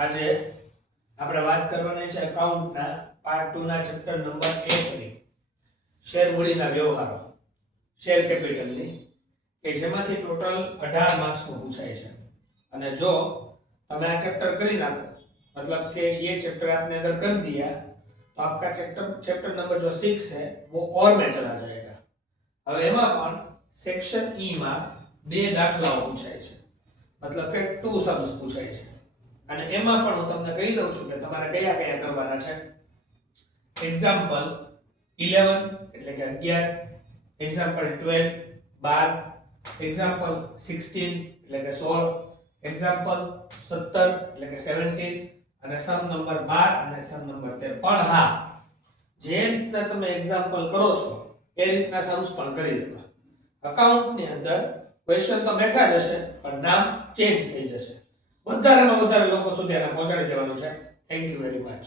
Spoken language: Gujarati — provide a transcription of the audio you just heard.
આજે આપણે વાત કરવાની છે એકાઉન્ટના પાર્ટ 2 ના ચેપ્ટર નંબર 1 ની શેર મૂડીના વ્યવહારો, શેર કેપિટલની, કે જેમાંથી ટોટલ 18 માર્ક્સનું પૂછાય છે। અને જો તમે આ ચેપ્ટર કરી નાખો, मतलब कि ये चैप्टर आपने अगर कर दिया तो आपका चैप्टर नंबर जो 6 है वो और में चला जाएगा। હવે એમાં પણ સેક્શન ઈ માં બે દાખલાઓ પૂછાય છે, मतलब કે 2 सम्स પૂછાય છે। અને એમાં પણ હું તમને કહી દઉં છું કે તમારે કયા કયા કરવાના છે। એક્ઝામ્પલ 11 એટલે કે 11, એક્ઝામ્પલ 12 12, એક્ઝામ્પલ 16 એટલે કે 16, એક્ઝામ્પલ 17 એટલે કે 17 અને સમ નંબર 12 અને સમ નંબર 13। પણ હા, જે રીતના તમે એક્ઝામ્પલ કરો છો એ રીતના सम्स પણ કરી દેવા। અકાઉન્ટની અંદર ક્વેશ્ચન તો બેઠા જ હશે પણ નામ ચેન્જ થઈ જશે। વધારેમાં વધારે લોકો સુધી આને પહોંચાડી દેવાનું છે। Thank you very much.